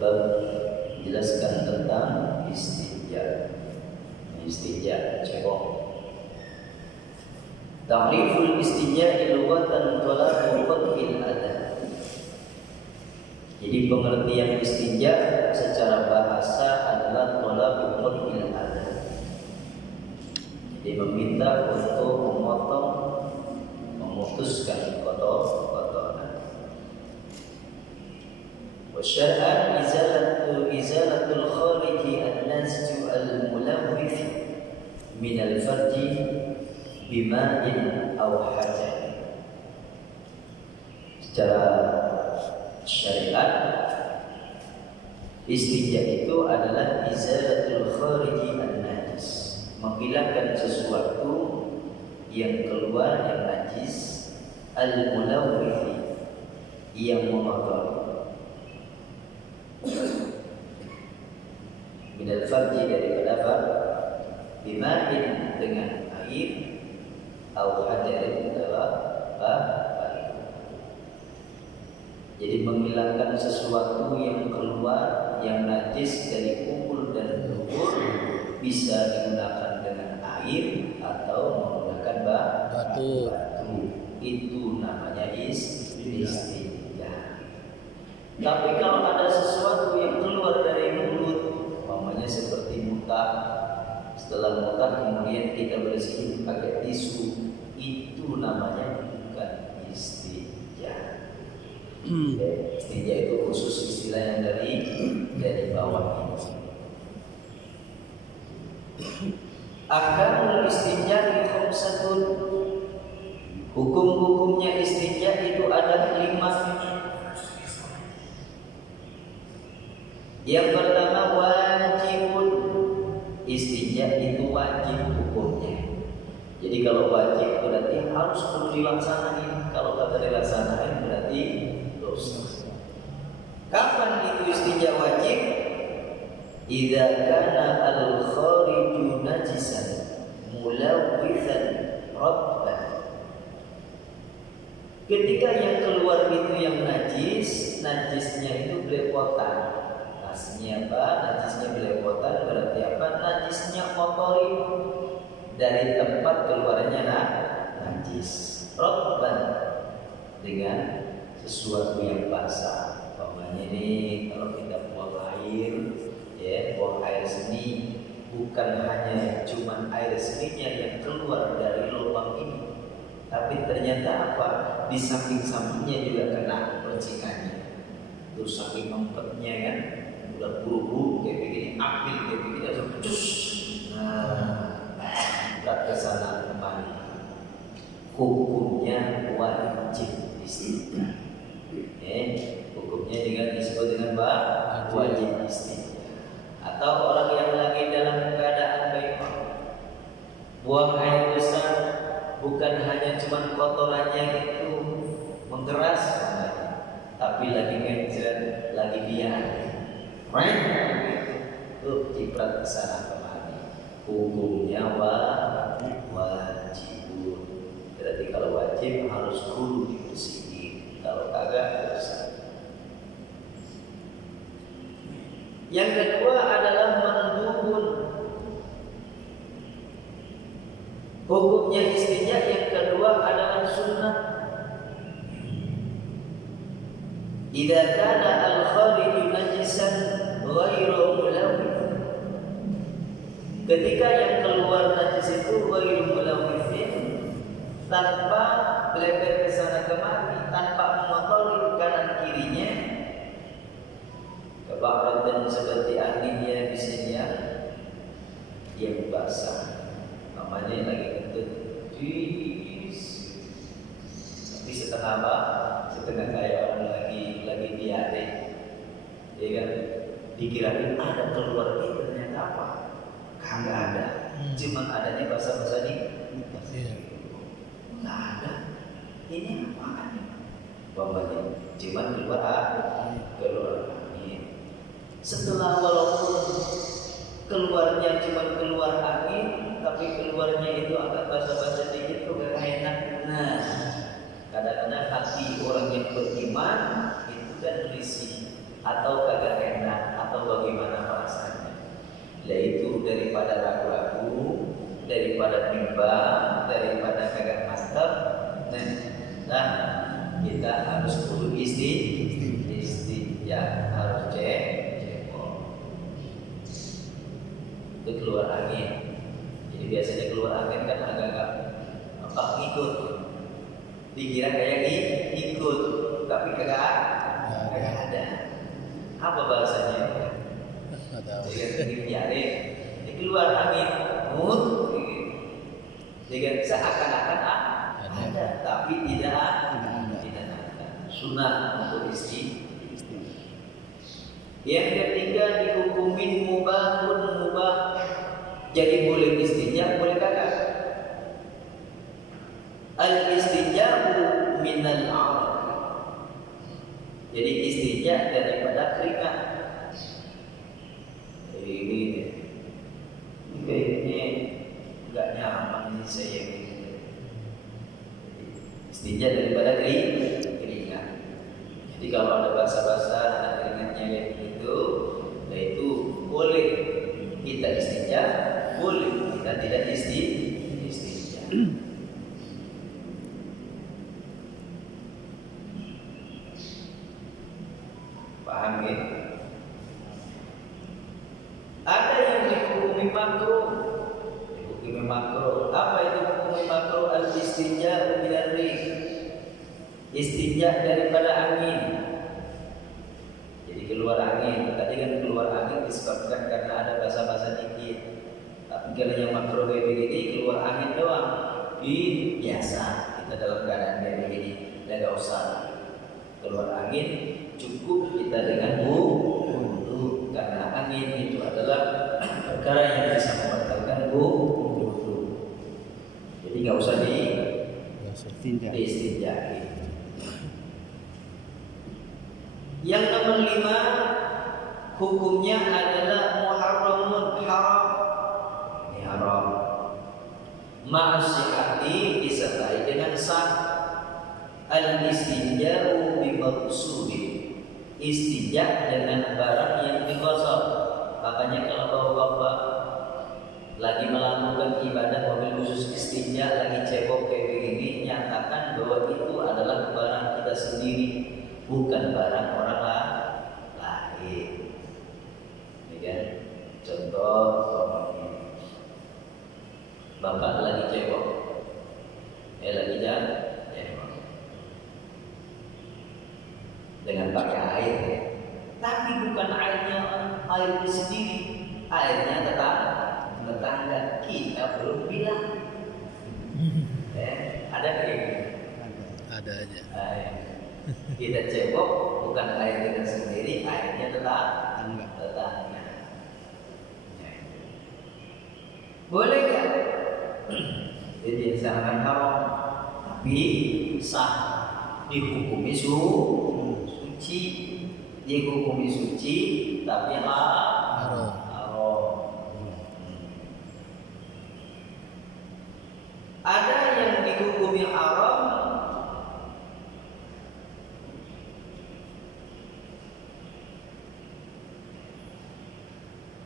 bab menjelaskan tentang istinja. Istinja cebok. Ta'riful istinja lughatan talaqu qat'il adha. Jadi pengertian istinja secara bahasa adalah talaqu qat'il adha. Jadi meminta untuk memotong, memutuskan kotoran. Wasyar'an izalatul khariji an-nazju al-mulawwith min al-farji bima'in aw hajar. Secara syariat istinja itu adalah izalatul khariji an-najis, menghilangkan sesuatu yang keluar yang najis, al-mulawwith yang mengotori, minal farji daripada fard, bima'in dengan air, atau hajarin adalah batu. Jadi menghilangkan sesuatu yang keluar yang najis dari kumpul dan dubur bisa digunakan dengan air atau menggunakan batu. Itu namanya istinja. Tapi kalau ada sesuatu yang keluar dari mulut, umpamanya seperti muntah, setelah muntah kemudian kita bersihin pakai tisu, itu namanya bukan istinja. Istinja itu khusus istilah yang dari bawah ini. Ahkamul istinja khamsatun. Hukum-hukumnya istinja itu ada 5. Yang pertama wajibun. Istinja itu wajib hukumnya. Jadi kalau wajib berarti harus perlu dilaksanakan. Kalau kata dilaksanakan berarti dosa. Kapan itu istinja wajib? Idza kana al-khariju najisan mulawwithan rabban. Ketika yang keluar itu yang najis, najisnya itu belepotan. Najisnya apa? Najisnya belepotan berarti apa? Najisnya kotori dari tempat keluarnya najis. Rabban dengan sesuatu yang basah. Umpamanya ini kalau kita buang air, ya buang air seni, bukan hanya cuman air seninya yang keluar dari lubang ini, tapi ternyata apa? Di samping-sampingnya juga kena percikannya. Terus saking ngempetnya kan, udah buru-buru kayak begini, ambil kayak begini langsung cus. Berat ke sana kemari. Hukumnya wajib istinja. Hukumnya disebut dengan wajib istinja. Atau orang yang lagi dalam keadaan baik, buang air besar, bukan hanya cuma kotorannya itu menggeras, tapi lagi ngejret, lagi biar, tuh ciprat kesana kemari. Hukumnya wajibun. Berarti kalau wajib harus kudu dibersihin. Kalau kagak dosa. Yang kedua adalah mandubun. Hukumnya istinja yang kedua adalah sunnah. Idza kana al-khariju najisan ghairu mulawwith. Ketika yang keluar najis itu ghairu mulawwithin, tanpa beleber ke sana kemari, tanpa mengotori kanan kirinya, kebakratan seperti anginnya bisanya yang basah. Namanya lagi kentut, tapi setengah apa? Setengah kayak orang lagi diare, ya kan? Dikirain ada keluar itu, ternyata apa? Kagak ada, cuman adanya basah-basah di nggak ada. Ini apaan? Bapaknya cuman keluar angin. Setelah walaupun keluarnya cuma keluar angin, tapi keluarnya itu agak basah-basah dikit tuh gak enak. Nah, kadang-kadang hati orang yang beriman itu kan risih. atau kagak enak atau bagaimana perasaannya, yaitu daripada ragu-ragu, daripada bimbang, daripada kagak mantap. Nah, kita harus kudu istinja, harus cebok. Itu keluar angin. Jadi biasanya keluar angin kan agak-agak ngikut. Dikira kayak ikut, tapi kagak ada. Apa bahasanya? Jadi biarin. Ini keluar angin, dengan seakan-akan ada, tapi tidak ada. Sunnah untuk istri. Yang ketiga dihukumin mubah. Jadi boleh istinja, boleh kagak. Al-istinja'u minal araq. Jadi istinja daripada keringat. Jadi ini kayaknya enggak nyaman ini saya gitu. Istinja daripada keringat. Jadi kalau ada bahasa-bahasa keringatnya yang begitu, yaitu boleh kita istinja, boleh kita tidak istinja. Paham ya? Ada yang dihukumi makruh. Dihukumi makruh. Apa itu hukumi makruh? Al-istinja minal rih. Istinja daripada angin. Jadi keluar angin. Tadi kan keluar angin disebabkan karena ada basa-basa dikit. Tapi kalau yang makruh kayak begini keluar angin doang. Ini biasa. Kita dalam keadaan kayak begini. Dan gak usah keluar angin, cukup kita dengan wudu, karena angin itu adalah perkara yang bisa membatalkan wudu. Jadi nggak usah diistinjai. Yang nomor 5 hukumnya adalah muharramun, haram. Ini haram. Ma'asyihati disertai dengan sah. Al-istinja'u bimaqsudin. Istinja dengan barang yang digosok. Makanya kalau bapak lagi melakukan ibadah mobil khusus istinja, lagi cebok kayak begini, nyatakan bahwa itu adalah barang kita sendiri, bukan barang orang lain. Ini kan contoh bapak lagi cebok, lagi jalan dengan pakai air ya. Tapi bukan air sendiri, airnya tetangga kita belum bilang. Ada kayak gitu. Ada aja. Kita cebok bukan air kita sendiri, airnya tetangga. Boleh nggak? Jadi sangat haram, tapi sah, dihukumi suci, dihukumi suci, tapi haram. Ada yang dihukumi haram,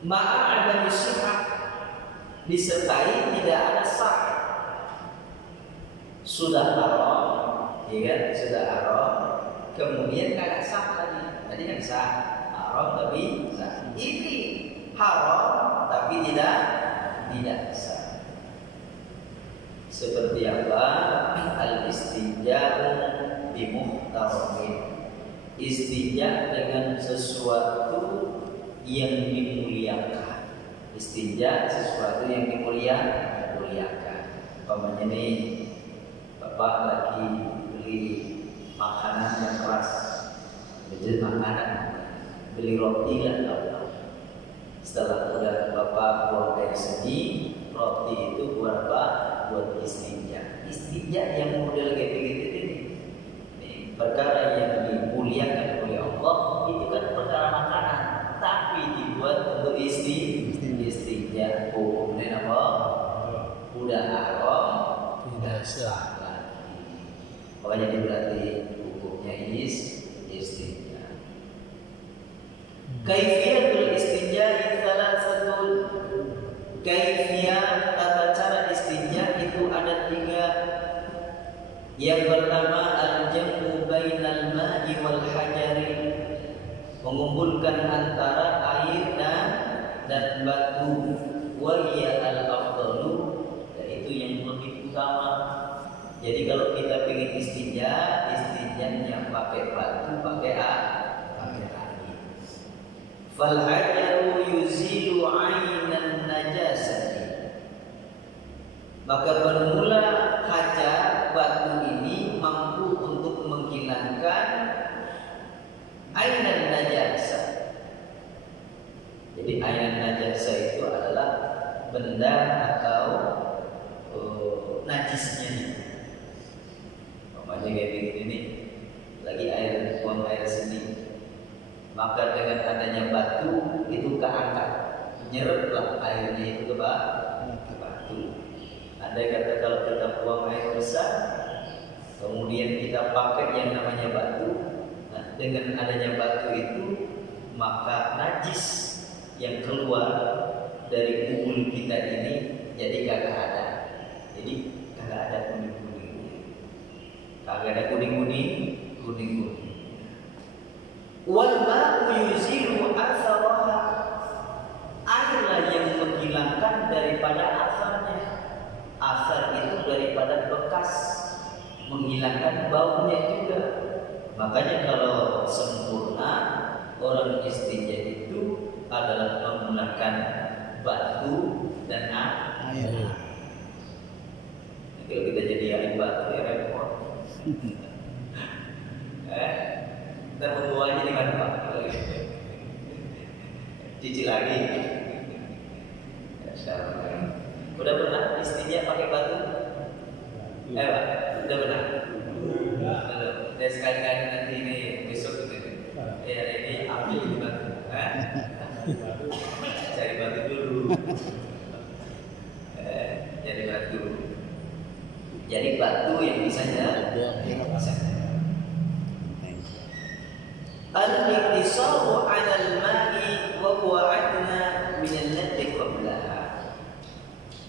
ma'a ada sihah, disertai tidak ada sah. Sudah haram, ya kan? Sudah haram, kemudian kagak sah lagi. Tadi kan sah, haram tapi sah. Ini haram tapi tidak sah. Seperti apa? Al-istinja'u bimuhtaramin. Istinja dengan sesuatu yang dimuliakan. Istinja sesuatu yang dimuliakan. Umpamanya nih, bapak lagi beli makanan yang keras, beli makanan, beli roti dan apa. Setelah udah bapak buang air seni, roti itu buat apa? Buat istinja. Istinja yang model kayak begitu ini perkara yang dimuliakan oleh Allah, itu kan perkara makanan, tapi dibuat untuk istinja. Hukumnya apa? Udah haram, tidak sah lagi. Makanya berarti hukumnya istinja. Kaifiyatul istinja thalathatun. Kaifiyah tata cara istinja itu ada 3. Yang pertama al-jam'u bainal ma'i wal hajari, mengumpulkan antara air dan batu. Wa hiya al-afdalu, yaitu yang lebih utama. Jadi kalau kita ingin istinjanya pakai batu, pakai air. Fal hajaru yuzilu 'ainan najasati. Maka bermula hajar batu ini mampu untuk menghilangkan ainan najasa. Jadi ainan najasa itu adalah benda atau najisnya. Namanya kayak begini nih, lagi buang air sini. Maka dengan adanya batu itu keangkat, nyeraplah airnya itu ke batu. Andai kata kalau kita buang air besar, kemudian kita pakai yang namanya batu, nah, dengan adanya batu itu maka najis yang keluar dari tubuh kita ini jadi kagak ada. Jadi kagak ada kuning-kuning, kagak ada kuning-kuning. Wal ma'u yuzilu atharaha, airlah yang menghilangkan daripada asarnya. Asar itu daripada bekas, menghilangkan baunya juga. Makanya kalau sempurna orang istinja itu adalah menggunakan batu dan air. Kalau kita jadi air batu ya repot. Kita berbuahnya di mana Pak? Cici lagi. Udah pernah istinja pakai batu? Pak, udah pernah? Belum. Dan sekali-kali nanti ini besok gitu. Ya ini ambil di batu. Cari batu dulu. Jadi batu. Jadi batu yang bisa al-iqtisaru 'ala al-ma'i wa huwa 'adna min allati qablaha.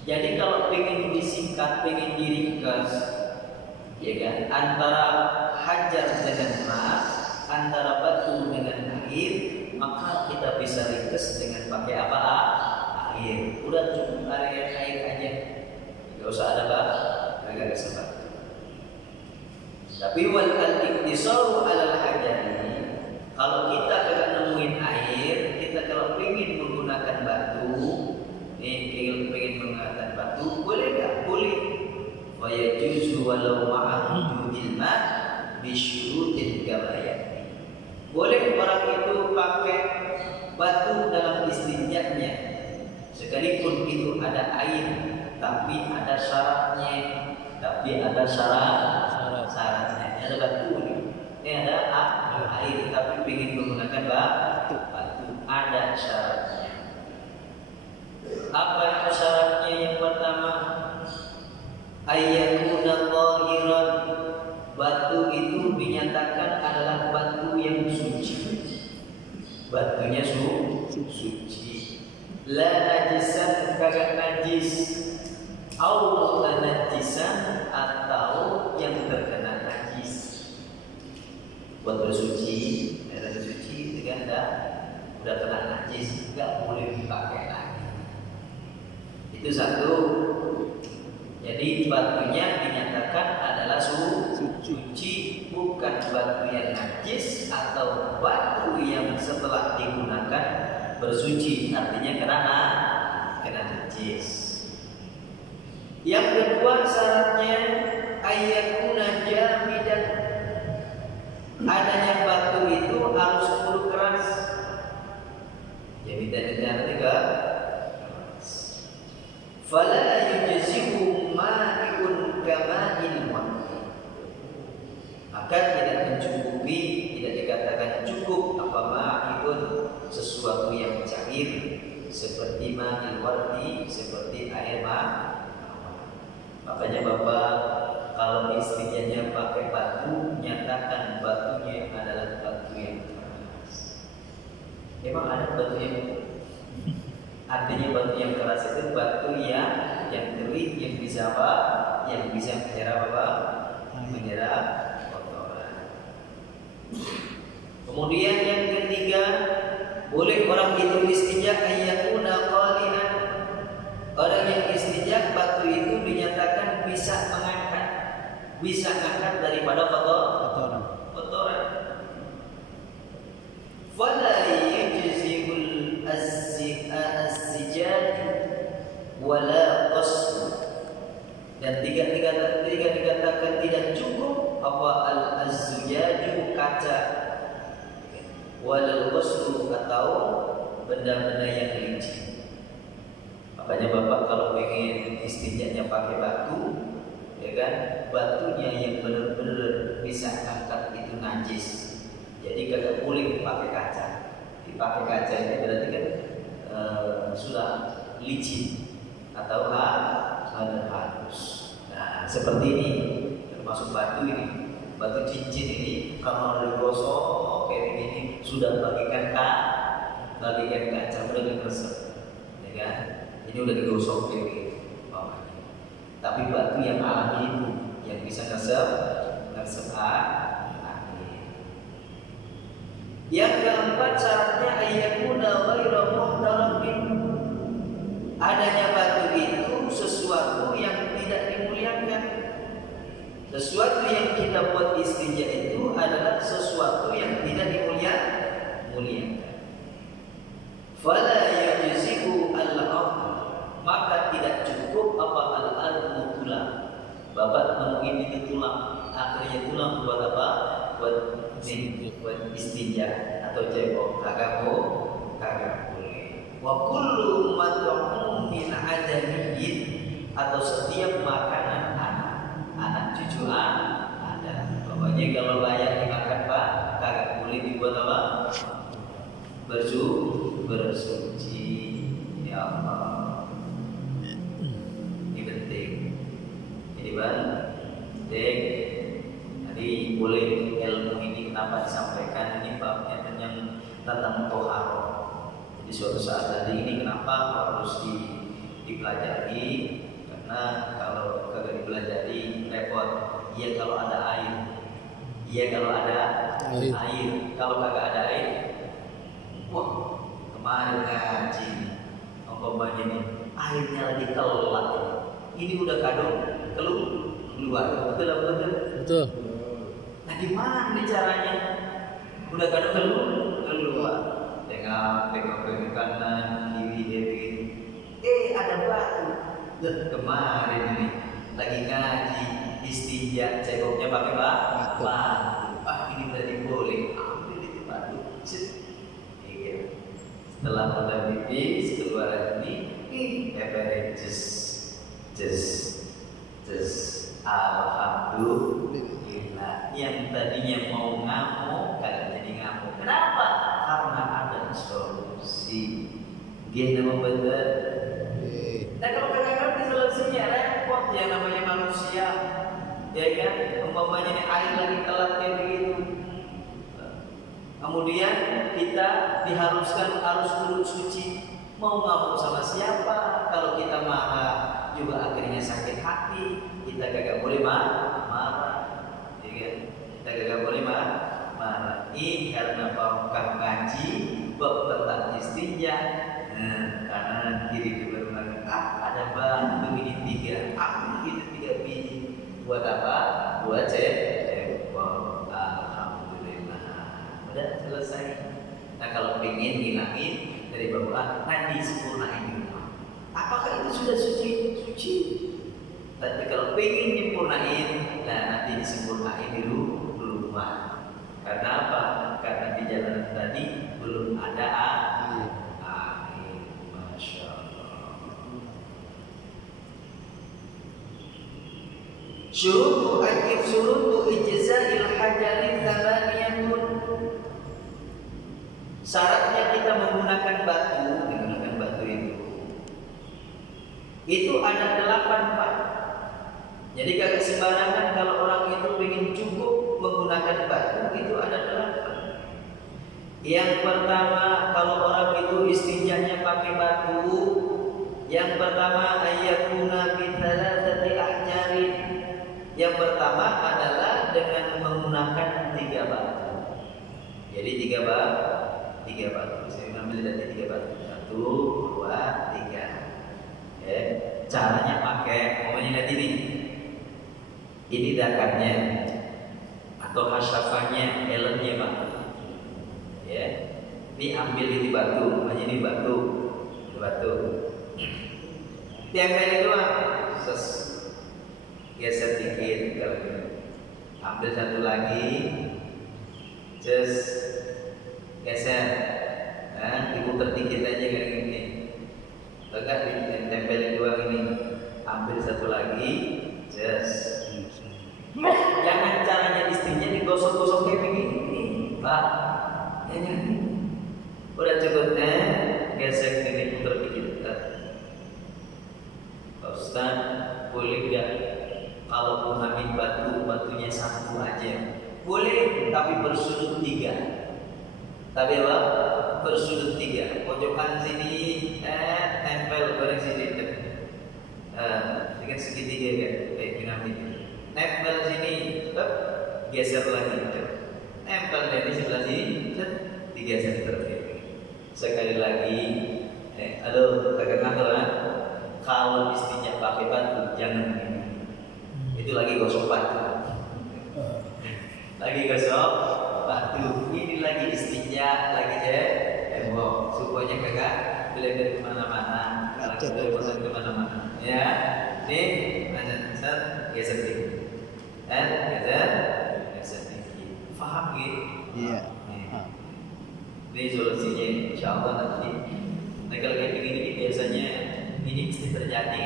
Jadi kalau pengen disingkat, pengen diringkas, ya kan, antara hajar dengan ma', antara batu dengan air, maka kita bisa ringkas dengan pakai apa? Air. Udah cukup air aja. Enggak usah ada enggak sebab. Tapi wal al-iqtisaru 'ala al-hajar, kalau kita tidak nemuin air, kita kalau ingin menggunakan batu, ingin menggunakan batu, boleh tak? Boleh. Wa yajuzu walau ma'a wujudil ma' bi syurutin kama yati. Boleh orang itu pakai batu dalam istinjanya, sekalipun itu ada air, tapi ada syaratnya. Syaratnya. Ada batu nih. Ini ada air, tapi ingin menggunakan batu, ada syaratnya. Apa itu syaratnya? Yang pertama, ayyakuna tahiran, batu itu dinyatakan adalah batu yang suci. Batunya suci. La najisan, kagak najis. Au najisan, atau yang terkena najis. Buat bersuci, dengan udah kena najis, nggak boleh dipakai lagi. Itu satu. Jadi batunya dinyatakan adalah suci, bukan batu yang najis atau batu yang setelah digunakan bersuci, artinya kena najis. Yang kedua syaratnya ayyakuna jamidan, adanya batu itu harus full keras. Jadi tidak keras. Fala yujzi'u ma'iun kama'il waqti. Maka tidak mencukupi, tidak dikatakan cukup apa ma'iun, sesuatu yang cair seperti ma'il waqti, seperti air mawar. Makanya Bapak kalau istinjanya pakai batu, nyatakan batunya adalah batu yang keras. Emang ada batu yang artinya batu yang keras itu batu yang kering, yang bisa apa? Yang bisa menyerap apa? Menyerap kotoran. Kemudian yang ketiga, boleh orang itu istinja ayyakuna qalian. Orang yang istinja batu itu dinyatakan bisa mengangkat daripada kotoran. Fala yajzibul az-zijaj wala qasr. Dan tiga dikatakan tidak cukup apa al-zujaju kaca, wal qasru atau benda-benda yang licin. Makanya Bapak kalau pengen istinjanya pakai batu, ya kan, batunya yang benar-benar bisa angkat itu najis. Jadi kagak boleh pakai kaca. Dipakai kaca ini berarti kan sudah licin atau halus. Nah, seperti ini termasuk batu ini, batu cincin ini kalau digosok kayak ini sudah bagikan kaca udah diresep, ya kan? Ini udah digosok kayak gini. Tapi batu yang alami itu yang bisa ngesep air. Yang keempat syaratnya ayyakuna ghairu muhtarabin. Adanya batu itu sesuatu yang tidak dimuliakan. Sesuatu yang kita buat istinja itu adalah sesuatu yang tidak dimuliakan. Fala yajzibu al-ardh, maka tidak cukup apa al-ardh tulang. Bapak nemuin itu tulang, akhirnya tulang buat apa? Buat istinja atau cebok, kagak boleh. Wa kullu mat'um min adamiyyin, atau setiap makanan anak cucu ada. Pokoknya kalau layak dimakan Pak, kagak boleh dibuat apa? Bersuci. Ya Allah. Ini penting. Ini penting. Jadi boleh ilmu ini kenapa disampaikan, ini babnya tentang toharo. Jadi suatu saat tadi ini kenapa harus dipelajari, karena kalau kagak dipelajari repot. Iya kalau ada air, kalau kagak ada air, wah kemarin ngaji umpamanya nih airnya lagi telat, ini udah kadung keluar, betul. Nah gimana nih caranya? Udah kadang keluar, tengok ke kanan, kiri, ada batu. Kemarin ini lagi ngaji istinja, ceboknya pakai batu. Ini berarti boleh. Ambil itu batu. Setelah mulai pipis keluar ini, alhamdulillah. Yang tadinya mau ngamuk kagak jadi ngamuk. Kenapa? Karena ada solusi. Gini betul. Dan kalau kadang-kadang di solusinya repot, ya namanya manusia, ya kan? Umpamanya ini air lagi telat kayak begitu. Kemudian kita diharuskan harus kudu suci. Mau ngamuk sama siapa? Kalau kita marah juga akhirnya sakit hati. Kita kagak boleh marah, ya kan? Kita kagak boleh marah. Ini karena barokah ngaji bab tentang istinja. Kanan kiri diberlakukan. Ada batu ini 3, ambil itu 3 biji. Buat apa? Buat cebok. Alhamdulillah. Udah selesai. Nah kalau pengen ngilangin dari bawah, nanti sempurnain di rumah. Apakah itu sudah suci? Tapi kalau pengen nyempurnain, nah nanti disempurnain di rumah. Karena apa? Karena di jalan tadi belum ada air. Masya Allah. Syurutu ijza'il hajari thamaniyatun. Syaratnya kita menggunakan batu itu ada 8 Pak. Jadi kagak sembarangan kalau orang itu ingin cukup menggunakan batu, itu ada 8. Yang pertama, kalau orang itu istinjanya pakai batu, yang pertama ayyakuna bi thalathati ahjarin. Yang pertama adalah dengan menggunakan 3 batu. Jadi 3 batu. Saya ambil dari 3 batu. 1, 2, 3. Ya. Caranya pakai, umpamanya lihat ini. Ini dakarnya atau hasyafahnya, helmnya Pak. Ya, ini ambil di batu, umpamanya ini batu. Tempel itu geser dikit kalau ini. Ambil satu lagi, just geser, diputar dikit aja kayak gini. Enggak ditempel yang 2 ini. Ambil satu lagi, just. Jangan caranya istinja digosok-gosok kayak begini, Pak. Ya, udah cukup, gesek ini putar dikit. Pak Ustaz, boleh nggak kalau gunain batunya 1 aja? Boleh, tapi bersudut 3. Tapi apa? Bersudut 3. Pojokan sini, tempel bareng sini. Dengan segitiga kan, kayak piramid. Tempel sini, geser lagi. Tempel dari sebelah sini, digeser terus. Sekali lagi, halo, agak ngatur kan? Kalau istinja pakai batu, jangan begini. Itu lagi gosok batu. Ini lagi istinja, lagi heboh. Supaya kagak belajar kemana-mana, kalau kemana-mana. Ya, nih, geser dikit. Geser dikit. Faham gitu? Iya. Ini solusinya, insya Allah nanti. Nah kalau kayak begini biasanya ini mesti terjadi.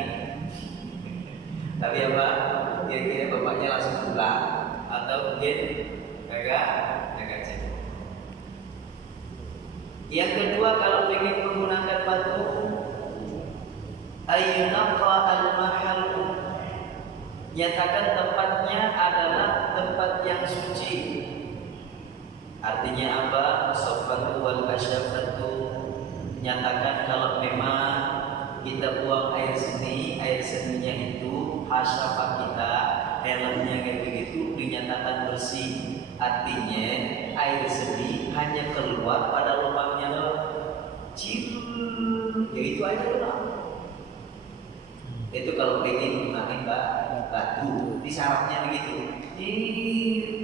Tapi apa? Kira-kira bapaknya langsung pulang atau mungkin kagak cek. Yang kedua, kalau ingin menggunakan batu, ayyunaqa al-mahal, nyatakan tempatnya adalah tempat yang suci. Artinya apa? Sofatu wal kasyafatu, nyatakan kalau memang kita buang air seninya itu hasyafah kita, helmnya kayak begitu, dinyatakan bersih. Artinya air seni hanya keluar pada lubangnya loh. Ya itu aja loh. Itu kalau pengen gunain batu, di syaratnya begitu.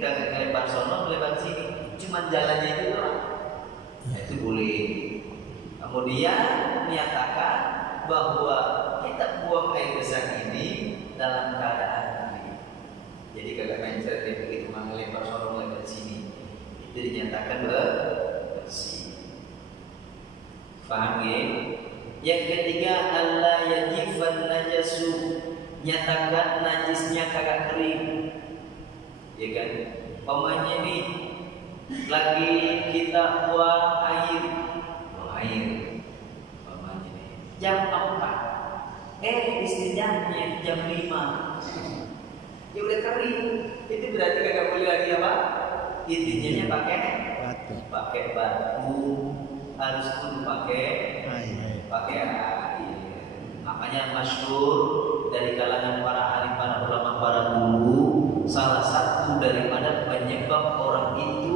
Jangan lebar sono, lebar sini. Cuma jalannya itu doang. Itu boleh. Kemudian menyatakan bahwa kita buang air besar ini dalam keadaan ini. Jadi kagak mindset dia begitu lebar sono, lebar sini. Itu dinyatakan bersih. Paham ya? Yang ketiga, Allah yajifan najasu, nyatakan najisnya kagak kering. Ya kan? Pemanya nih lagi kita buang air, pemanya nih jam 4, istinjanya jam 5. Ya udah kering, itu berarti kagak boleh lagi apa? Istinjanya pakai batu, harus pun pakai air. Makanya masyhur dari kalangan para ulama, para guru, salah satu daripada penyebab orang itu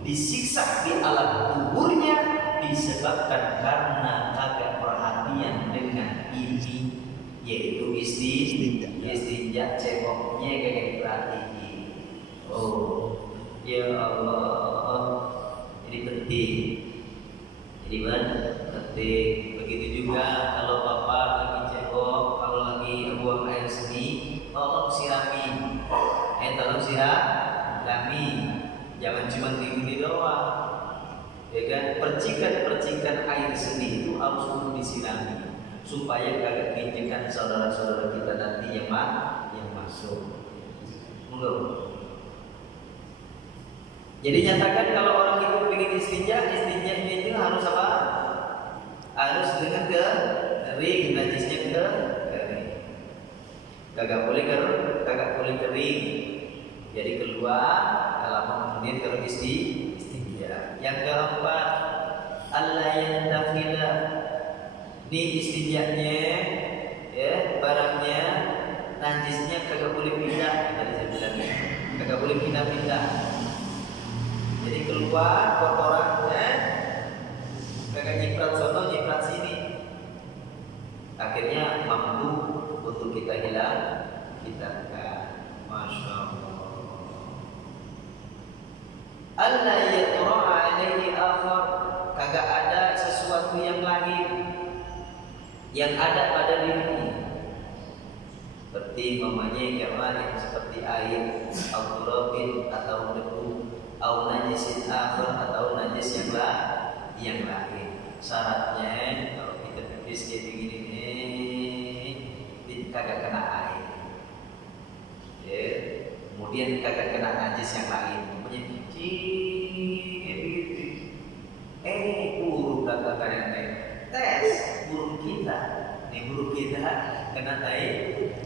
disiksa di alam kuburnya disebabkan karena kagak perhatian dengan ini, yaitu istinja, ceboknya kagak diperhatiin. Oh, ya Allah, jadi penting. Jadi penting. Begitu juga kalau bapak lagi cebok, kalau lagi buang air seni, tolong sirami. Jangan cuma gini doang. Ya kan? Percikan air seni itu harus perlu disirami supaya kagak kinjekan saudara-saudara kita nanti yang masuk. Jadi nyatakan kalau orang itu ingin istinjanya itu harus apa? Harus dengan kering, najisnya kering. Kagak boleh kering. Jadi keluar, kalau kemudian kalau istinja. Yang keempat, Allah yang dakhila, ini istinjaknya, ya, barangnya, najisnya kagak boleh pindah. Tadi saya bilang, kagak boleh pindah-pindah. Jadi keluar kotorannya, kagak nyiprat sono, nyiprat sini. Akhirnya mampu untuk kita hilangkan. Masya Allah. Allah yatra'a alaihi akhar, kagak ada sesuatu yang lain yang ada pada dirinya. Seperti mamanya yang seperti air, al-turabin atau debu, au najisin akhar atau najis yang lain. Syaratnya kalau kita pipis kayak begini nih, kagak kena air. Ya. Kemudian kagak kena najis yang lain. Namanya burung kagak kena tes burung kita. Nih burung kita kena air,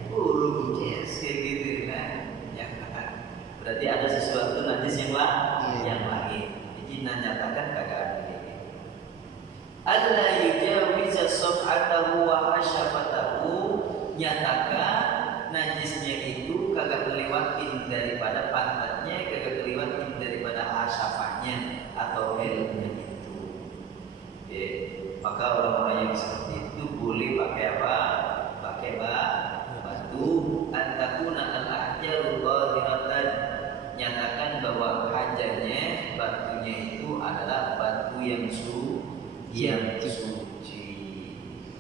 burung yes kayak gitu kan. Ya, berarti ada sesuatu najis yang lain. Jadi nyatakan kagak ada ini. Allah yujawiza sab'atahu wa asyafatahu, nyatakan najisnya itu kagak lewatin daripada pantatnya, kagak lewatin daripada asyafahnya atau helmnya itu. Oke. Maka orang-orang yang seperti itu boleh pakai apa? Pakai batu. Antakuna al-ahjaru qahiratan, nyatakan bahwa hajarnya, batunya itu adalah batu yang suci.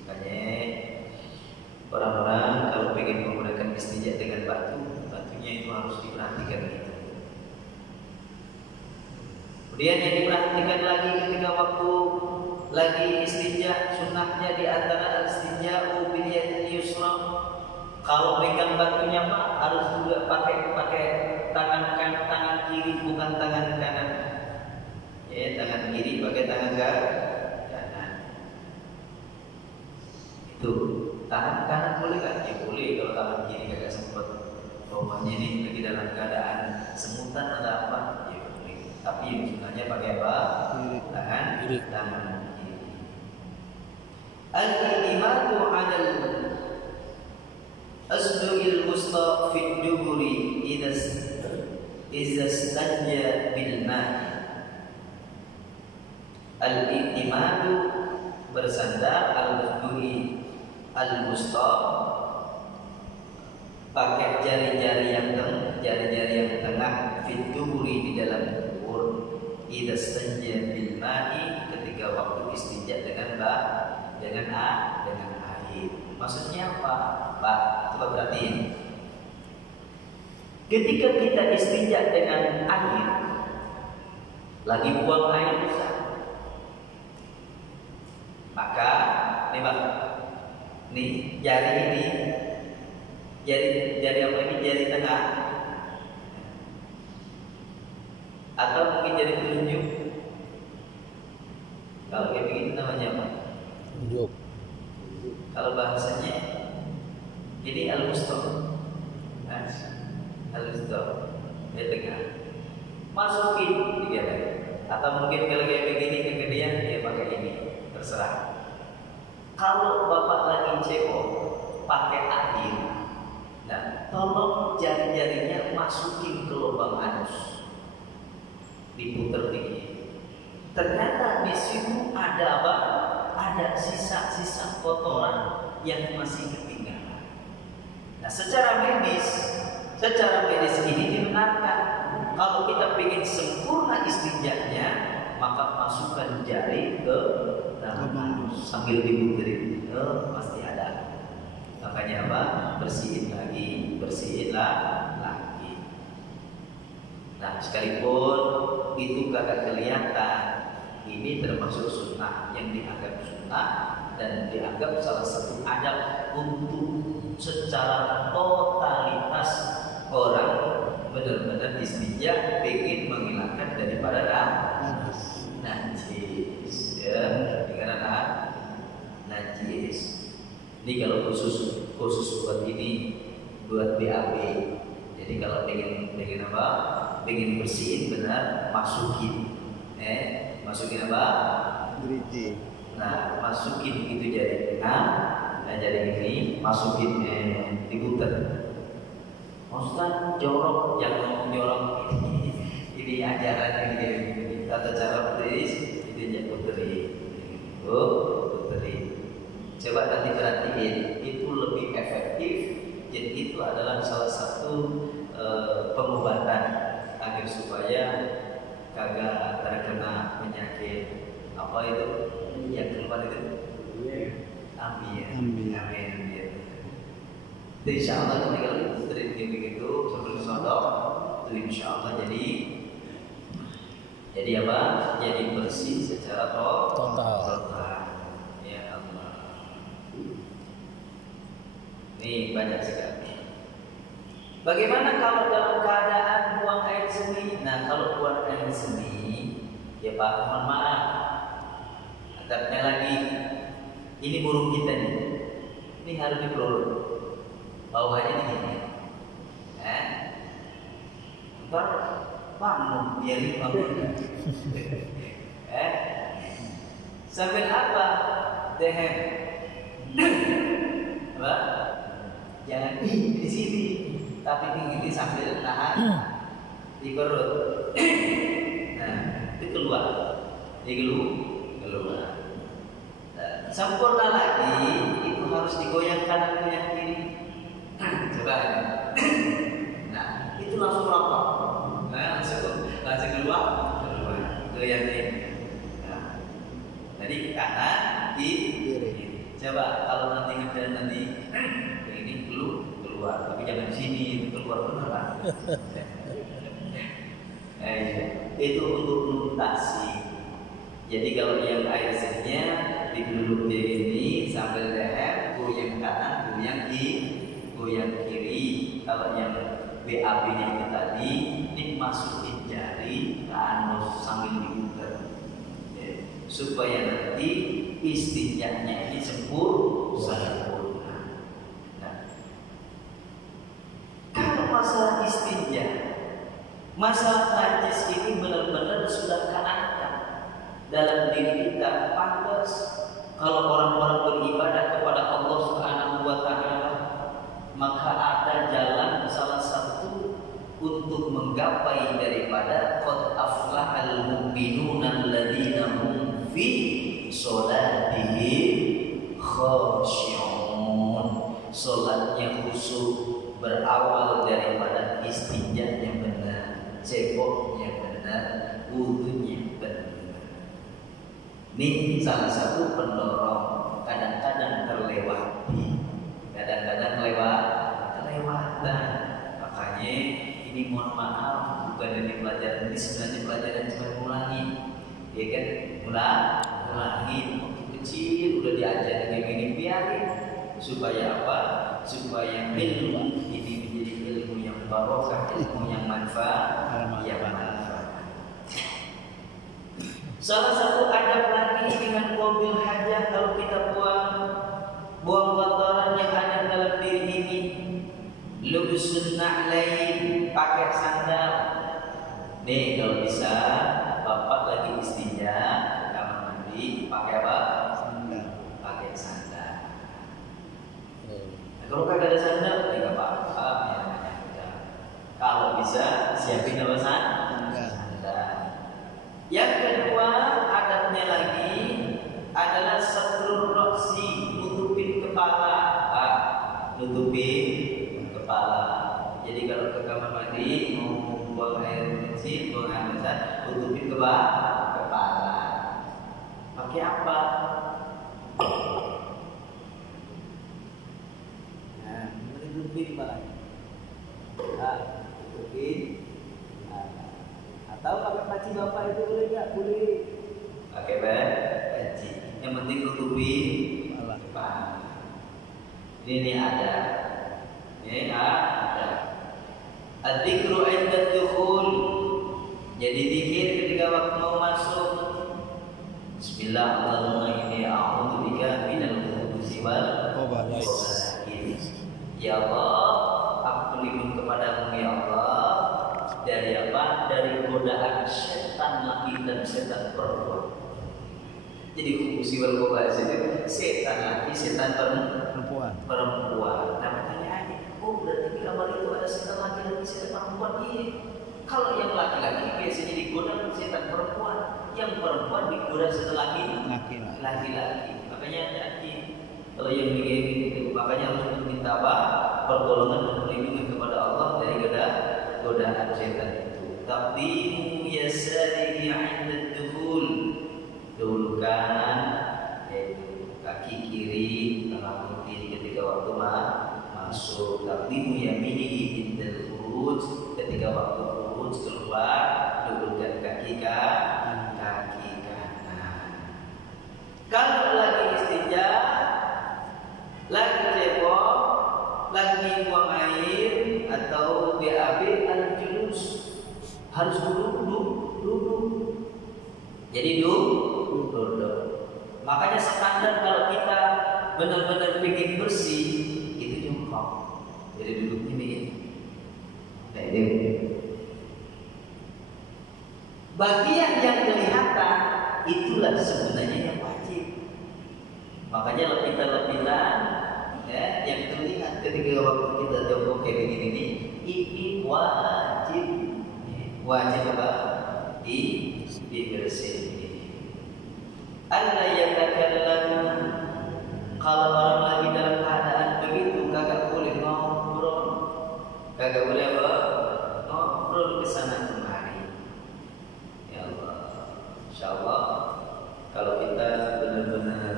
Makanya orang-orang kalau ingin menggunakan istinja dengan batunya itu harus diperhatikan gitu. Kemudian yang diperhatikan lagi ketika waktu lagi istinja, sunnahnya di antara istinja bil yadil yusra. Kalau pegang batunya Pak harus juga pakai tangan kiri, bukan tangan kanan. Ya, tangan kiri pakai tangan kanan. Itu tangan kanan boleh kan? Ya boleh kalau tangan kiri kagak sempat. Romanya ini lagi dalam keadaan semutan atau apa? Ya boleh. Tapi yang sebenarnya pakai apa? Tangan kiri. Al-ilimatu 'alal asdu'il wusta fi duburi idza istanja bil ma'i. Al-ilimatu bersandar al-asdu'i al-wusta, pakai jari-jari yang tengah fi duburi di dalam dubur idza istanja bil ma'i, ketika waktu istinja dengan air. Maksudnya apa? Pak, coba perhatiin. Ketika kita istinja dengan air, lagi buang air besar, maka nih Pak, nih jari ini, jari apa ini? Jari tengah, atau mungkin jari telunjuk. Kalau kayak begini namanya apa? Tunjuk. Kalau bahasanya ini al-wusta, al-wusta di tengah, masukin tiga lagi. Atau mungkin kalau kayak begini kegedean ya pakai ini, terserah. Kalau bapak lagi cebok pakai air, nah tolong jari-jarinya masukin ke lubang anus, diputer dikit. Ternyata di situ ada apa? Ada sisa-sisa kotoran yang masih ketinggalan. Nah, secara medis ini dibenarkan. Kalau kita ingin sempurna istinjanya, maka masukkan jari ke dalam sambil diputerin, pasti ada. Makanya apa? Bersihin lagi. Nah, sekalipun itu kagak kelihatan, ini termasuk sunnah yang dianggap sunnah dan dianggap salah satu adab untuk secara totalitas orang benar-benar istinja ingin menghilangkan daripada najis, ya, dengan najis. Ini kalau khusus buat ini, buat BAB. Jadi kalau pengen apa? Pengen bersihin benar, masukin, Masukin apa? Geriti. Nah, masukin itu jari tengah, nah jari ini masukin diputer. Ustaz jorok, jangan jorok ini ajaran ini tata cara tulis itu jangan puterin. Puterin. Coba nanti perhatiin, itu lebih efektif. Jadi itu adalah salah satu pengobatan agar supaya kagak terkena penyakit apa itu yang keluar itu ambien. Jadi insya Allah nanti kalau puterin kayak begitu sebelum sodok itu insya Allah jadi apa? Jadi bersih secara total. Ya Allah. Ini banyak sekali. Bagaimana kalau dalam keadaan buang air seni? Nah, kalau buang air seni, ya Pak, mohon maaf. Adabnya lagi, ini burung kita nih. Ini harus dipelurut. Bawahnya begini. Ntar bangun, biarin bangun. Sambil apa? Dehem. Apa? Jangan di sini, tapi ini sambil tahan di perut. Nah, itu keluar. Keluar. Nah, sempurna lagi itu harus digoyang kanan goyang kiri. Coba. Nah, itu langsung rokok. Nah, langsung keluar. Goyang ini. Nah, jadi kanan kiri. Coba kalau nanti ngedan nanti ini keluar, tapi jangan di sini, keluar beneran. Itu untuk nuntasi. Jadi kalau yang air seninya diduduk di ini sambil leher, goyang kanan, goyang kiri. Kalau yang BAB-nya itu tadi, dimasukin jari ke anus sambil diputar, supaya nanti istinjaknya ini sempurna. Masalah istinja, masalah najis ini benar-benar sudah keangkat dalam diri kita. Pantas kalau orang-orang beribadah kepada Allah Subhanahu wa Ta'ala, maka ada jalan salah satu untuk menggapai daripada qad aflahal mu'minuna alladzina hum fi sholatihim khashi'un. Sholatnya khusyuk, berawal daripada istinja yang benar, ceboknya benar, wudunya benar. Ini salah satu pendorong. Kadang-kadang terlewati, kadang-kadang kelewatan. Makanya ini mohon maaf, bukan dari pelajaran ini, sebenarnya pelajaran cuma ngulangi, ya kan? Ngulangi waktu kecil udah diajarin kayak gini, biarin supaya apa? Supaya ilmu ini menjadi ilmu yang barokah, ilmu yang manfaat. Salah satu adab lagi dengan mobil hajah, kalau kita buang kotoran yang ada dalam diri ini, lubsun na'lain, pakai sandal. Nih kalau bisa, bapak lagi istinja, kamar mandi, pakai apa? Pakai sandal. Kalau kagak ada sandal, tidak apa-apa. Kalau bisa, siapin apa sandal. Yang kedua, adabnya lagi adalah satrul ra'si, nutupin kepala. Nutupin kepala. Jadi kalau ke kamar mandi mau buang air kecil, buang air besar, nutupin kepala. Pakai apa? Tutupin kepala. Tutupin. Atau pakai paci bapak itu boleh nggak? Boleh. Pakai paci. Yang penting tutupin kepala. Ini ada. Ini ada. Adzikru 'inda dukhul. Jadi zikir ketika waktu mau masuk. Bismillahirrahmanirrahim. A'udzubika minal khubuthi wal khaba'ith. Ya Allah, aku berlindung kepadamu ya Allah Dari apa? Dari godaan setan laki dan setan perempuan. Jadi fungsi berkomunikasi itu setan laki, setan perempuan. Nah pertanyaannya, oh berarti kamar itu ada setan laki dan setan perempuan? Iya. Kalau yang laki-laki biasanya digoda setan perempuan, yang perempuan digoda setan laki-laki. Makanya hati kalau yang begini itu, makanya harus minta apa? Pertolongan dan perlindungan kepada Allah dari godaan setan itu. Taqdimu yasarihi 'inda dukhul. Dulu kanan, yaitu kaki kiri, tangan kiri ketika waktu masuk. Taqdimu yaminihi 'inda khuruj. Ketika waktu khuruj keluar, dudukkan kaki kanan. Kalau lagi istinja, lagi cebok, lagi buang air atau BAB al-julus, harus duduk. Jadi duduk. Makanya standar kalau kita benar-benar ingin bersih itu jongkok. Jadi duduknya begini. Bagian yang kelihatan itulah sebenarnya yang wajib. Makanya lepitan-lepitan ya, yang terlihat ketika waktu kita jongkok kayak begini ini wajib apa? Dibersihin. Allah yatakallam, kalau orang lagi dalam keadaan begitu kagak boleh ngobrol, kagak boleh apa? Ngobrol kesana kemari. Ya Allah, insyaallah kalau kita benar-benar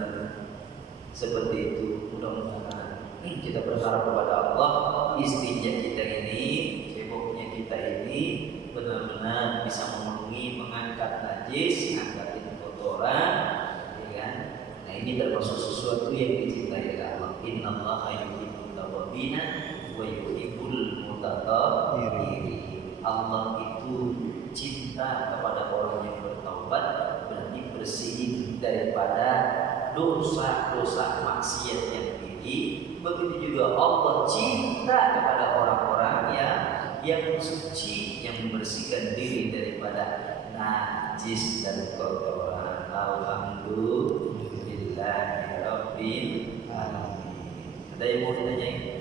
seperti itu, mudah-mudahan kita berharap kepada Allah, istinja kita ini, ceboknya kita ini benar-benar bisa memenuhi, mengangkat najis, angkatin kotoran, ya kan? Nah ini termasuk sesuatu yang dicintai oleh Allah. Innallaha yuhibbut tawwabina wa yuhibbul mutatahhirin. Allah itu cinta kepada orang yang bertaubat, berarti bersihin daripada dosa-dosa maksiat yang tinggi. Begitu juga Allah cinta kepada orang-orang yang suci, yang membersihkan diri daripada najis dan kotoran. Alhamdulillahirabbil alamin. Ada yang mau ditanyain?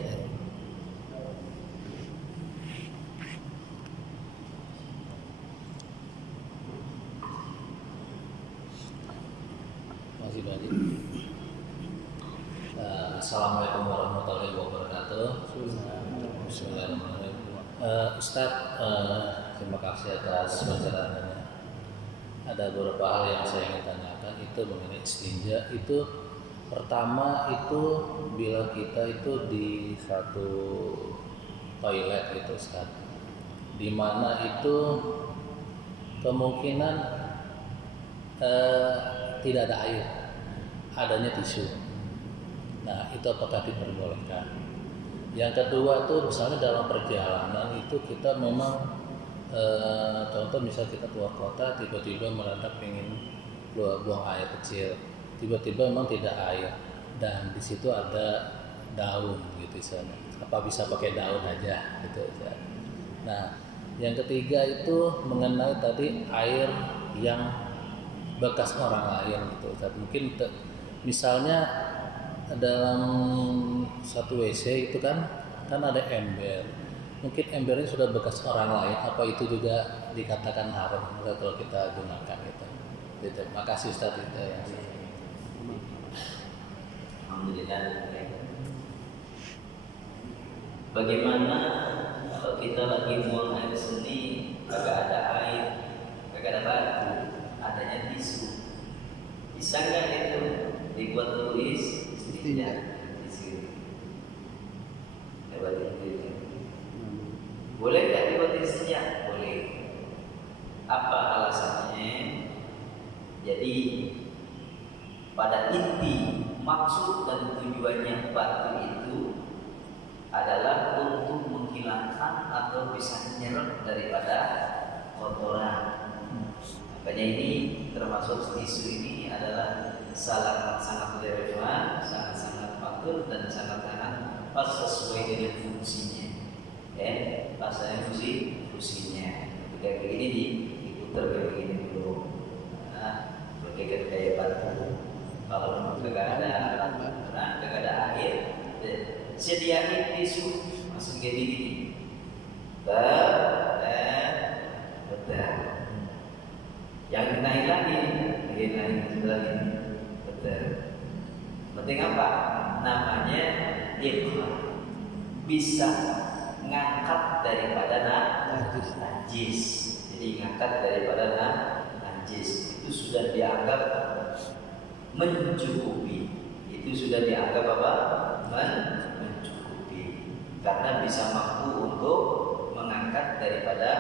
Assalamualaikum warahmatullahi wabarakatuh. Bismillahirrahmanirrahim. Ustadz, terima kasih atas penjelasannya. Ada beberapa hal yang saya ingin tanyakan itu mengenai istinja. Itu pertama itu bila kita itu di satu toilet itu Ustadz, di mana itu kemungkinan tidak ada air, adanya tisu. Nah, itu apakah diperbolehkan? Yang kedua tuh misalnya dalam perjalanan itu kita memang contoh misal kita keluar kota tiba-tiba mendadak pengen buang air kecil, tiba-tiba memang tidak air dan di situ ada daun gitu sana. Apa bisa pakai daun aja gitu aja. Nah, yang ketiga itu mengenai tadi air yang bekas orang lain gitu. Mungkin misalnya dalam satu WC itu kan ada ember, mungkin embernya sudah bekas orang lain, apa itu juga dikatakan haram kalau kita gunakan itu. Terima kasih Ustaz itu ya. Alhamdulillah. Bagaimana kalau kita lagi buang air seni, kagak ada air, kagak ada batu, adanya tisu, bisa nggak itu dibuat tulis? Tidak, boleh nggak dibuat istinja? Boleh. Apa alasannya? Jadi pada inti maksud dan tujuannya batu itu adalah untuk menghilangkan atau bisa menyerap daripada kotoran. Makanya ini termasuk tisu ini adalah sangat relevan, sangat patut dan sangat pas sesuai dengan fungsinya. Pasanya kursinya. Kayak begini diputar kayak begini dulu. Nah, bergeget kayak batu. Kalau nggak ada air, sediain tisu langsung kayak gini. Betul. Yang naik lagi sebelah ini. Betul. Penting apa? Namanya ikhlas. Bisa ngangkat daripada najis. Jadi ngangkat daripada najis itu sudah dianggap mencukupi. Itu sudah dianggap apa? Mencukupi. Karena bisa mampu untuk mengangkat daripada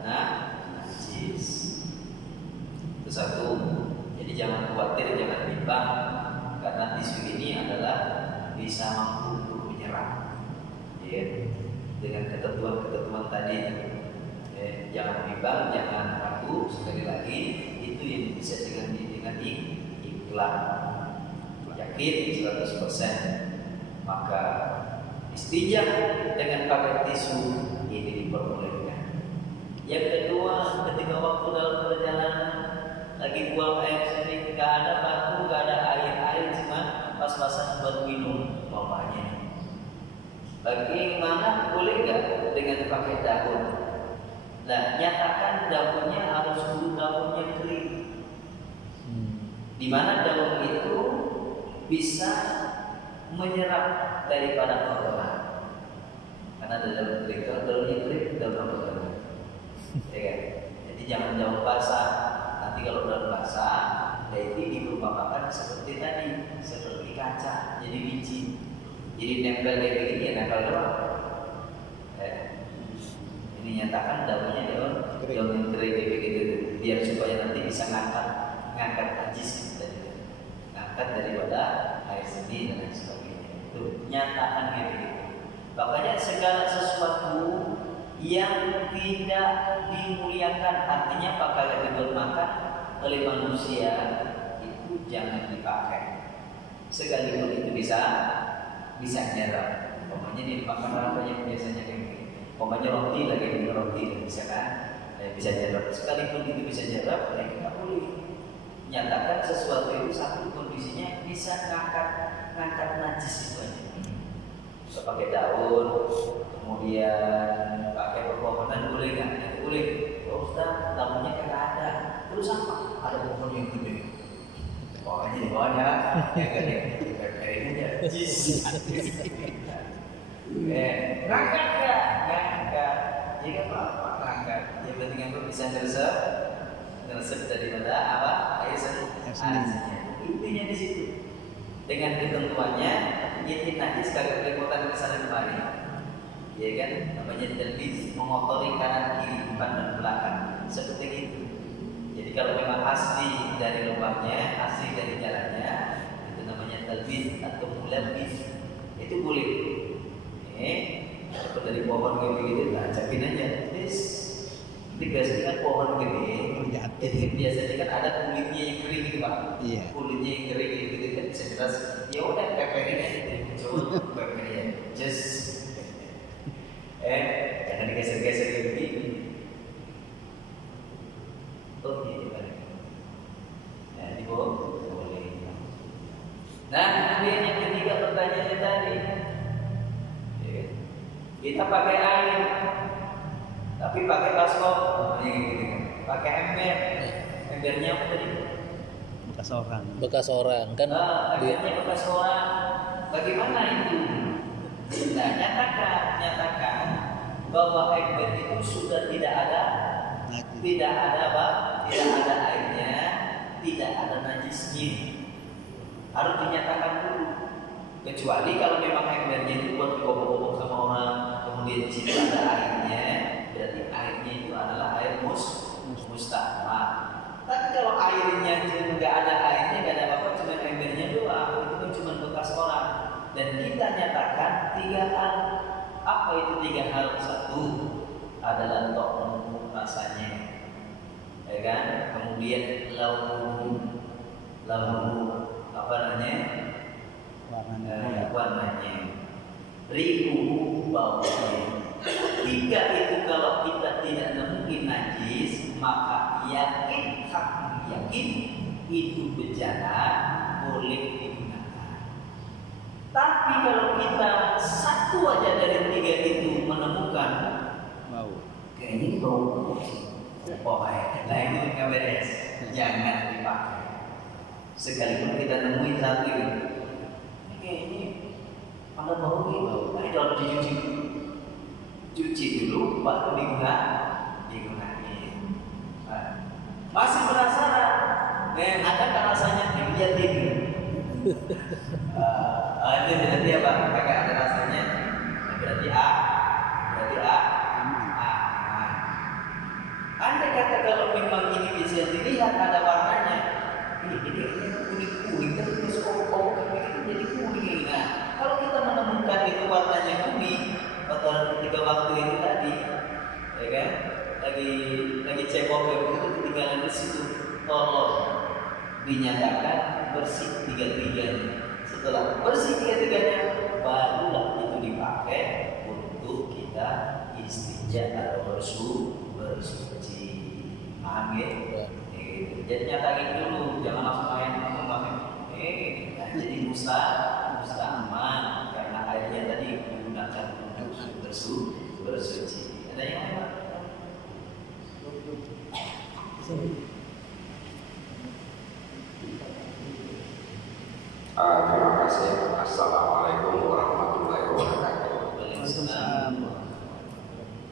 najis. Itu satu. Jadi jangan khawatir, jangan bimbang, karena tisu ini adalah bisa mampu untuk menyerap. Ya, dengan ketentuan-ketentuan tadi. Jangan bimbang, jangan ragu. Sekali lagi, itu yang bisa dengan ikhlas. Yakin 100%. Maka istijah dengan pakai tisu ini diperbolehkan. Yang kedua, ketika waktu dalam perjalanan lagi buang air sendiri, nggak ada batu, nggak ada air cuma pas-pasan buat minum umpamanya. Bagaimana, boleh nggak dengan pakai daun? Nah, nyatakan daunnya harus dulu daunnya kering. Di mana daun itu bisa menyerap daripada kotoran. Karena daun kering, kalau daunnya kering, daun kotoran. Ya kan? Jadi jangan daun basah. Nanti kalau daun basah, itu diperumpakan seperti tadi, seperti kaca, jadi biji. Jadi nempel kayak begini, ya nempel doang. Ini nyatakan daunnya daun yang kering kayak begitu, biar supaya nanti bisa ngangkat najis tadi, ngangkat daripada air seni dan lain sebagainya. Itu nyatakan kayak begitu. Makanya segala sesuatu yang tidak dimuliakan, artinya pakaian dimakan oleh manusia itu jangan dipakai. Sekalipun itu bisa nyerap. Pokoknya dimakan apa yang biasanya kayak gini. Pokoknya roti lagi minum roti bisa kan? Bisa nyerap. Sekalipun itu bisa nyerap, ya kita boleh nyatakan sesuatu itu satu kondisinya bisa ngangkat najis itu aja. Bisa pakai daun, kemudian pakai pepohonan boleh nggak? Boleh. Oh, Ustaz, daunnya kagak ada. Terus apa? Ada pohon yang gede. Pokoknya di bawahnya, ya kan ya, ini aja. Jis. Ngangkat nggak? Ngangkat. Jika apa? Ngangkat. Yang penting aku bisa ngeresep daripada apa? Air seninya. Intinya di situ. Dengan ketentuannya, nyetin najis kagak kelepotan ke sana kemari. Ya kan? Namanya talbis, mengotori kanan kiri, depan dan belakang. Seperti itu. Jadi kalau memang asli dari lubangnya, asli dari jalannya, itu namanya talbis atau mulabis. Itu boleh. Atau dari pohon kayak begitu, tak cakin aja. Jadi biasanya kan pohon gede, jadi biasanya kan ada kulitnya yang kering gitu Pak. Iya. Kulitnya yang kering gitu kan bisa jelas. Ya udah peperin aja, coba peperin aja. Just jangan digeser-geser kayak begini. Oh gitu kan. Nah, di bawah boleh. Nah, kemudian yang ketiga pertanyaannya tadi, kita pakai air, tapi pakai baskom, pakai ember. Embernya apa tadi? Bekas orang kan? Embernya bekas orang. Bagaimana itu? Nah, nyatakan bahwa ember itu sudah tidak ada apa? Tidak ada airnya, tidak ada najisnya. Harus dinyatakan dulu. Kecuali kalau memang embernya itu buat dikobok-kobok sama orang, kemudian di situ ada airnya, berarti airnya itu adalah air mustahmal. Tapi kalau airnya itu nggak ada airnya, nggak ada apa-apa, cuma embernya doang, itu kan cuma bekas orang. Dan kita nyatakan 3 hal. Apa itu 3 hal? 1 adalah ta'am rasanya, ya kan? Kemudian launu apa namanya? Warnanya. Rihu baunya. Tiga itu kalau kita tidak nemuin najis, maka yakin itu bejana boleh digunakan. Tapi kalau kita satu aja dari tiga itu menemukan, kayaknya ini bau pokoknya, nah itu nggak beres, jangan dipakai. Sekalipun kita nemuin satu ini kayaknya ada bau gitu, ini harus cuci dulu baru digunakan. Masih penasaran? Ada kan rasanya dilihat ini. Ini berarti apa? Kagak ada rasanya. Berarti A. Andai kata kalau memang ini bisa dilihat ada warnanya, ini kuning terus kok jadi kuning. Nah, kalau kita menemukan itu warnanya kuning, kotoran ketiga waktu itu tadi, ya kan? Lagi cebok itu ketinggalan di situ, tolong dinyatakan bersih tiga-tiganya. Setelah bersih tiga-tiganya, barulah itu dipakai untuk kita istinja atau bersuci. Paham ya? Jadi nyatain dulu, jangan langsung main. Jadi musta aman karena airnya tadi digunakan untuk bersuci. Ada yang lain Pak? Terima kasih. Assalamualaikum warahmatullahi wabarakatuh.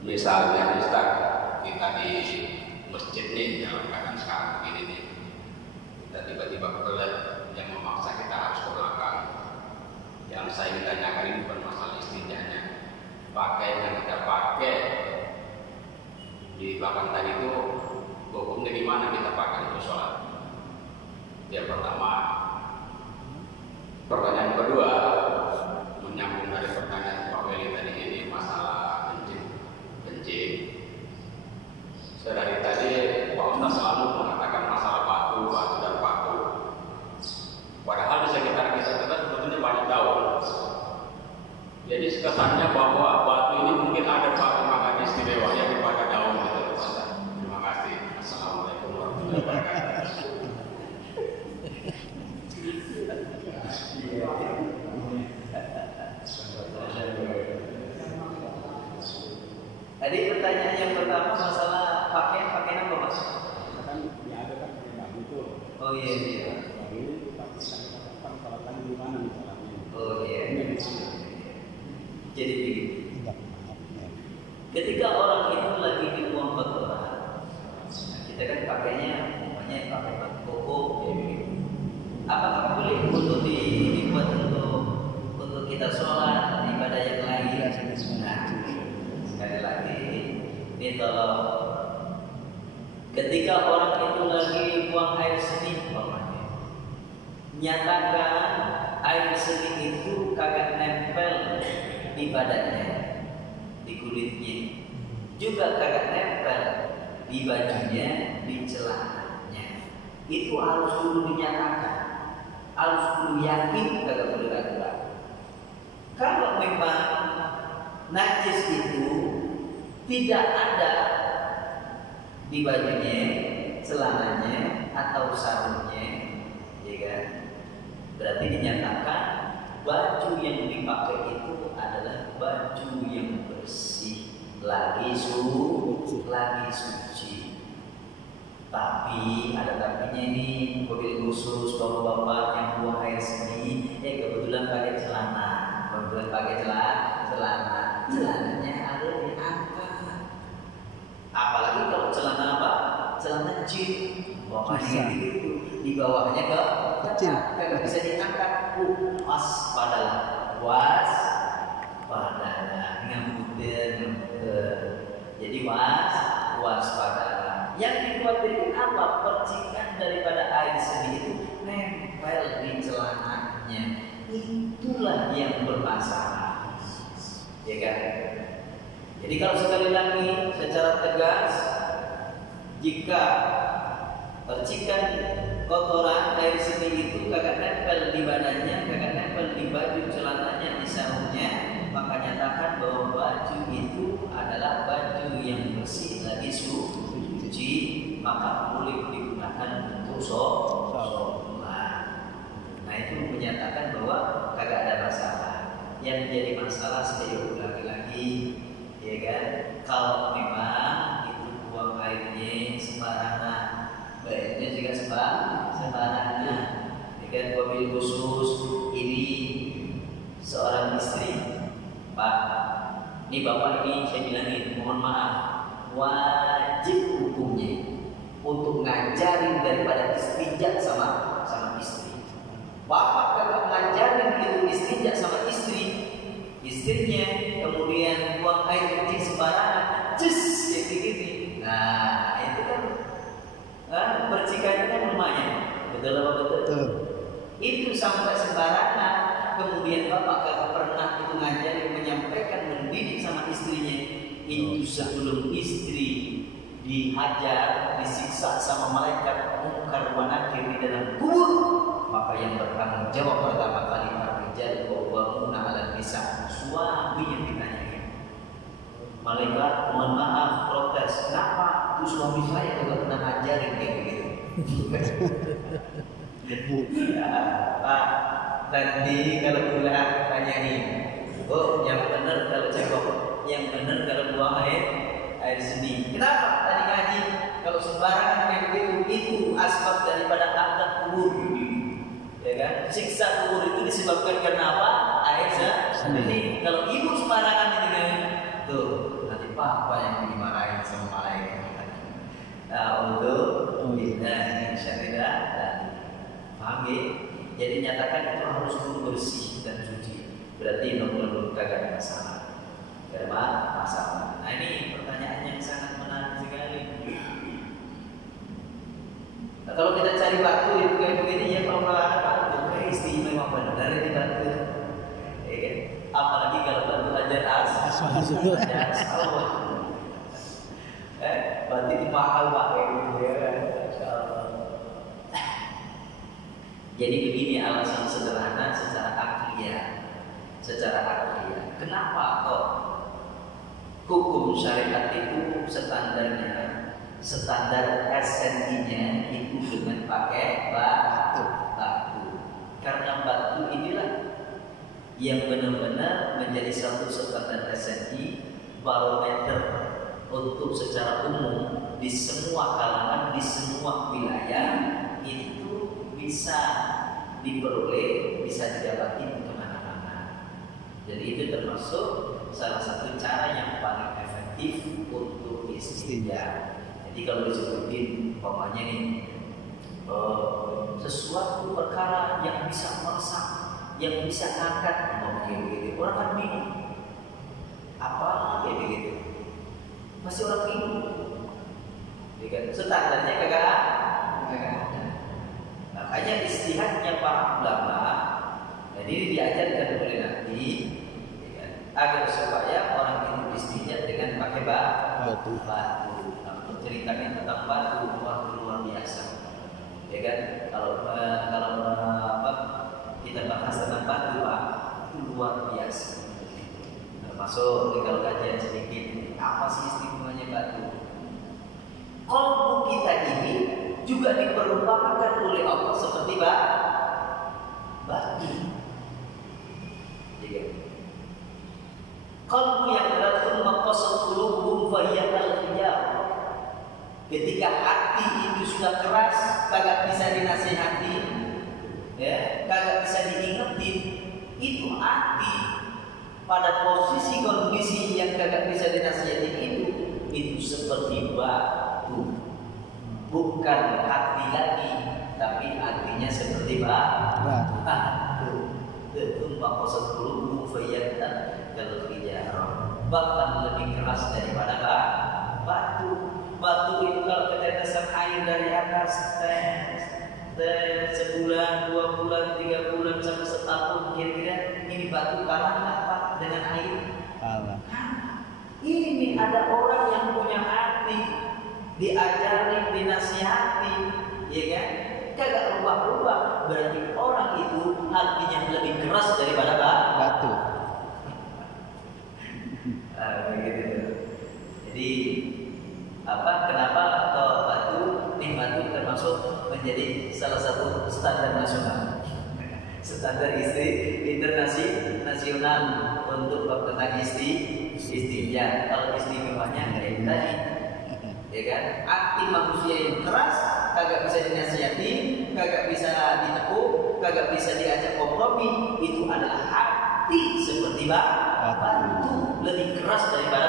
Misalnya Ustaz, kita di masjid nih dalam keadaan sekarang begini nih, dan tiba-tiba kebetulan yang memaksa kita harus ke belakang. Yang saya ingin tanyakan ini bukan masalah istinjanya, pakaian yang kita pakai di belakang tadi itu hukumnya di mana kita pakai untuk sholat? Yang pertama. Pertanyaan kedua, menyambung dari pertanyaan Pak Weli tadi ini masalah kencing. Dari tadi Pak Ustaz selalu mengatakan masalah batu dan batu. Padahal di sekitar kita sebetulnya banyak daun. Jadi kesannya bahwa batu ini mungkin ada makna istimewa yang daripada daun gitu. Terima kasih. Assalamualaikum warahmatullahi wabarakatuh. Tadi pertanyaan yang pertama masalah pakaian apa Mas? Kan ya ada kan pakai baju tuh. Oh iya. Baju itu pakai salatan di mana misalnya? Oh iya. Jadi begini. Ketika orang itu lagi dibuang kotoran, kita kan pakainya umpamanya pakai baju koko, ya begitu. Apakah boleh untuk dibuat untuk kita sholat ibadah yang lain? Nah, sekali lagi, ini tolong ketika orang itu lagi buang air seni, nyatakan air seni itu kagak nempel di badannya, di kulitnya, juga kagak nempel di bajunya, di celananya. Itu harus dulu dinyatakan, harus dulu yakin, kagak boleh ragu-ragu. Kalau memang najis itu tidak ada di bajunya, celananya atau sarungnya, ya kan? Berarti dinyatakan baju yang dipakai itu adalah baju yang bersih, lagi suci. Tapi ada tapinya ini, mobil khusus bapak-bapak yang buang air seni, kebetulan pakai celana. Celananya ada diangkat. Apalagi kalau celana apa? Celana jeans, bawahnya gitu, di bawahnya kecil, kagak bisa diangkat. Waspadalah, jadi waspadalah. Yang dikhawatirkan apa? Percikan daripada air seni itu nempel di celananya. Itulah yang bermasalah, ya kan? Jadi kalau sekali lagi secara tegas, jika percikan kotoran air seni itu kagak nempel di badannya, kagak nempel di baju celananya, di sarungnya, maka nyatakan bahwa baju itu adalah baju yang bersih lagi suci, maka boleh digunakan untuk sholat. Nah itu menyatakan bahwa kagak ada masalah. Yang jadi masalah saya ulangi lagi, ya kan? Kalau memang itu buang airnya sembarangan, baiknya juga sembarangan, ya kan? Wabil khusus ini seorang istri, Pak, ini bapak ini saya bilangin, mohon maaf, wajib hukumnya untuk ngajarin daripada istinja sama istri. Bapak kalau ngajarin itu istinja sama istrinya, kemudian buang air kecil sembarangan, kayak gini. Nah itu kan bersihkannya kan lumayan, betul apa betul? Itu sampai sembarangan. Kemudian bapak kagak pernah itu ngajarin, menyampaikan, mendidik sama istrinya. Itu sebelum istri dihajar, disiksa sama malaikat mungkar wa nakir di dalam kubur, maka yang bertanggung jawab pertama kali ar-rijal qawwamuna 'alan nisa, suami yang ditanyakan. Malaikat mohon maaf protes, kenapa itu suami saya juga pernah ngajarin kayak begitu. Pak, nanti kalau pulang tanyain, oh yang benar kalau cekok, yang benar kalau buang air seni. Kenapa tadi ngaji kalau sembarangan kayak begitu, itu asbab daripada azab kubur, ya kan? Siksa kubur itu disebabkan karena apa? Air seni. Kalau ibu sembarangan itu kan, tuh nanti papa yang dimarahin sama malaikat. Nah untuk kita syariah dan paham ya? Jadi nyatakan itu harus bersih dan suci. Berarti nomor kagak ada masalah. Gak ada masalah. Nah ini pertanyaan yang sangat menarik sekali. Nah, kalau kita cari batu itu kayak begini ya, kalau ada batu kayak istimewa benar di batu. Ya kan? Apalagi kalau batu ajar Allah. Berarti itu mahal pakai gitu ya kan? Jadi begini alasan sederhana secara akliyah. Kenapa kok hukum syariat itu standar SNI-nya itu dengan pakai batu? Karena batu inilah yang benar-benar menjadi satu standar SNI, barometer untuk secara umum di semua kalangan, di semua wilayah itu bisa diperoleh, bisa didapati kemana-mana. Jadi itu termasuk salah satu cara yang paling efektif untuk istinja. Jadi kalau disebutin umpamanya nih sesuatu perkara yang bisa meresap, yang bisa ngangkat, umpamanya begitu, orang kan bingung apa kayak begitu, masih orang bingung. Jadi standarnya kagak ada. Makanya istihadnya para ulama, jadi diajarkan oleh Nabi agar supaya orang itu istinja dengan pakai batu. Ceritakan tentang batu luar biasa, ya kan? Kalau kita bahas tentang batu, itu luar biasa. Termasuk kalau kajian sedikit, apa sih istimewanya batu? Qalbu kita ini juga diperumpamakan oleh Allah seperti batu. Qalbu yang rasul maqasat qulubuhum fa hiya kal-hijar. Ketika hati itu sudah keras, kagak bisa dinasihati, ya, kagak bisa diingetin, itu hati pada posisi kondisi yang kagak bisa dinasihati itu seperti batu. Bukan hati lagi, tapi artinya seperti batu. Itu maqasat qulubuhum fa hiya kal-hijar. Bahkan lebih keras daripada batu. Batu itu kalau ketetesan air dari atas sebulan, 2 bulan, 3 bulan sampai setahun, kira-kira ini batu kalah nggak Pak dengan air? Kalah. Ini ada orang yang punya hati, diajari, dinasihati, ya kan? Kagak rubah-rubah, berarti orang itu hatinya lebih keras daripada batu. standar istri internasional untuk tentang istrinya. Kalau istimewanya kayak tadi, ya kan? Akti manusia yang keras, kagak bisa dinasihati, kagak bisa ditekuk, kagak bisa diajak kompromi. Itu adalah hati seperti batu, lebih keras daripada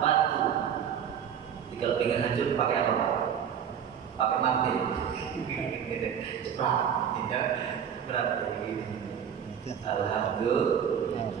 batu. Jadi kalau pengen hancur pakai apa Pak? Pakai mantil. Cepat, tidak berat. Alhamdulillah.